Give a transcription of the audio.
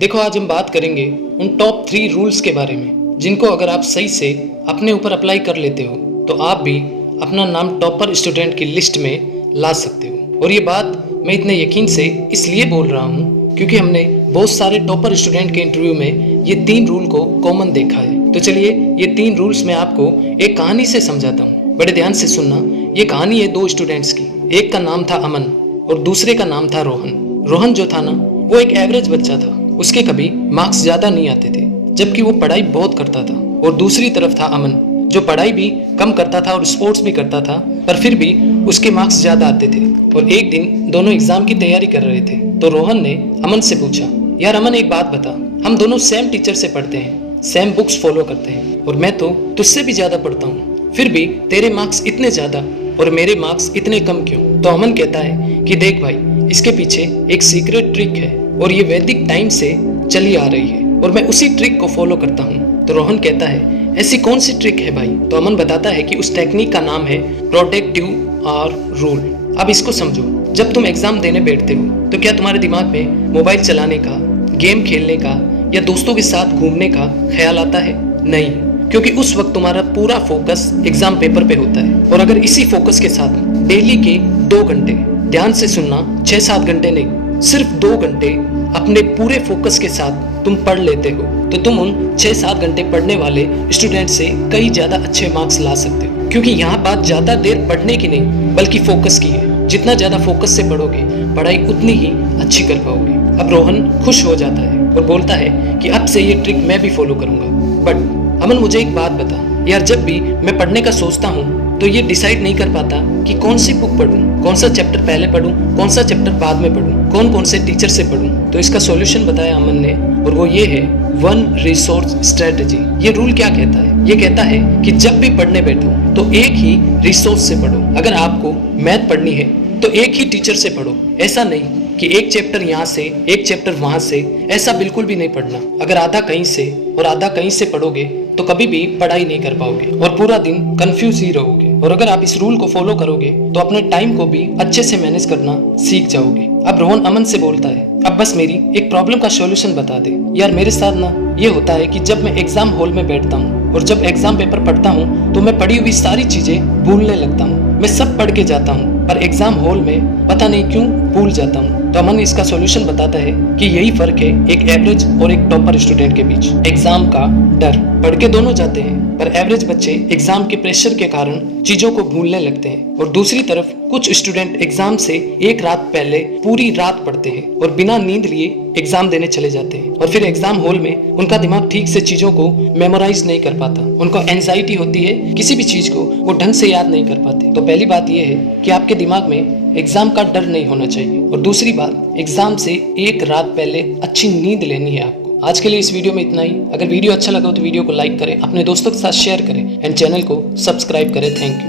देखो, आज हम बात करेंगे उन टॉप 3 रूल्स के बारे में जिनको अगर आप सही से अपने ऊपर अप्लाई कर लेते हो तो आप भी अपना नाम टॉपर स्टूडेंट की लिस्ट में ला सकते हो। और ये बात मैं इतने यकीन से इसलिए बोल रहा हूँ क्योंकि हमने बहुत सारे टॉपर स्टूडेंट के इंटरव्यू में ये 3 रूल को कॉमन देखा है। तो चलिए ये 3 रूल्स मैं आपको एक कहानी से समझाता हूँ। बड़े ध्यान से सुनना। ये कहानी है 2 स्टूडेंट्स की। एक का नाम था अमन और दूसरे का नाम था रोहन। रोहन जो था ना, वो एक एवरेज बच्चा था। उसके कभी मार्क्स ज़्यादा नहीं आते थे, जबकि वो पढ़ाई बहुत करता था। और दूसरी तरफ था अमन, जो पढ़ाई भी कम करता था और स्पोर्ट्स भी करता था, पर फिर भी उसके मार्क्स ज़्यादा आते थे। और एक दिन दोनों एग्जाम की तैयारी कर रहे थे तो रोहन ने अमन से पूछा, यार अमन, एक बात बता, हम दोनों सेम टीचर से पढ़ते हैं, सेम बुक्स फॉलो करते हैं, और मैं तो तुझसे भी ज़्यादा पढ़ता हूँ, फिर भी तेरे मार्क्स इतने ज़्यादा और मेरे मार्क्स इतने कम क्यों? तो अमन कहता है कि देख भाई, इसके पीछे एक सीक्रेट ट्रिक है और ये वैदिक टाइम से चली आ रही है और मैं उसी ट्रिक को फॉलो करता हूँ। तो रोहन कहता है, ऐसी कौन सी ट्रिक है भाई? तो अमन बताता है कि उस टेक्निक का नाम है प्रोटेक्टिव और रूल। अब इसको समझो। जब तुम एग्जाम देने बैठते हो तो क्या तुम्हारे दिमाग में मोबाइल चलाने का, गेम खेलने का या दोस्तों के साथ घूमने का ख्याल आता है? नहीं, क्योंकि उस वक्त तुम्हारा पूरा फोकस एग्जाम पेपर पे होता है। और अगर इसी फोकस के साथ डेली के 2 घंटे, ध्यान से सुनना, 6-7 घंटे नहीं, सिर्फ 2 घंटे अपने पूरे फोकस के साथ तुम पढ़ लेते हो तो तुम उन 6-7 घंटे पढ़ने वाले स्टूडेंट से कई ज़्यादा अच्छे मार्क्स ला सकते हो। क्योंकि यहाँ बात ज़्यादा देर पढ़ने की नहीं बल्कि फोकस की है। जितना ज़्यादा फोकस से पढ़ोगे, पढ़ाई उतनी ही अच्छी कर पाओगे। अब रोहन खुश हो जाता है और बोलता है कि अब से ये ट्रिक मैं भी फॉलो करूँगा। बट अमन, मुझे एक बात बता यार, जब भी मैं पढ़ने का सोचता हूँ तो ये डिसाइड नहीं कर पाता कि कौन सी बुक पढूं, कौन सा चैप्टर पहले पढूं, कौन सा चैप्टर बाद में पढूं, कौन कौन से टीचर से पढूं। तो इसका सॉल्यूशन बताया अमन ने, और वो ये है 1 रिसोर्स स्ट्रेटजी। ये रूल क्या कहता है? ये कहता है कि जब भी पढ़ने बैठो तो एक ही रिसोर्स से पढ़ो। अगर आपको मैथ पढ़नी है तो एक ही टीचर से पढ़ो। ऐसा नहीं कि एक चैप्टर यहाँ से, एक चैप्टर वहाँ से, ऐसा बिल्कुल भी नहीं पढ़ना। अगर आधा कहीं से और आधा कहीं से पढ़ोगे तो कभी भी पढ़ाई नहीं कर पाओगे और पूरा दिन कंफ्यूज ही रहोगे। और अगर आप इस रूल को फॉलो करोगे तो अपने टाइम को भी अच्छे से मैनेज करना सीख जाओगे। अब रोहन अमन से बोलता है, अब बस मेरी एक प्रॉब्लम का सॉल्यूशन बता दे। यार मेरे साथ ना ये होता है कि जब मैं एग्जाम हॉल में बैठता हूँ और जब एग्जाम पेपर पढ़ता हूँ तो मैं पढ़ी हुई सारी चीजें भूलने लगता हूँ। मैं सब पढ़ के जाता हूँ पर एग्जाम हॉल में पता नहीं क्यों भूल जाता हूँ। तो अमन इसका सॉल्यूशन बताता है कि यही फर्क है एक एवरेज और एक टॉपर स्टूडेंट के बीच। एग्जाम का डर। पढ़ के दोनों जाते हैं पर एवरेज बच्चे एग्जाम के प्रेशर के कारण चीजों को भूलने लगते हैं, और दूसरी तरफ कुछ स्टूडेंट एग्जाम से एक रात पहले पूरी रात पढ़ते हैं और बिना नींद लिए एग्जाम देने चले जाते हैं, और फिर एग्जाम हॉल में उनका दिमाग ठीक से चीजों को मेमोराइज नहीं कर पाता। उनको एंजाइटी होती है, किसी भी चीज को वो ढंग से याद नहीं कर पाते। तो पहली बात यह है कि आपके दिमाग में एग्जाम का डर नहीं होना चाहिए, और दूसरी बात, एग्जाम से एक रात पहले अच्छी नींद लेनी है आपको। आज के लिए इस वीडियो में इतना ही। अगर वीडियो अच्छा लगा तो वीडियो को लाइक करें, अपने दोस्तों के साथ शेयर करें एंड चैनल को सब्सक्राइब करें। Thank you.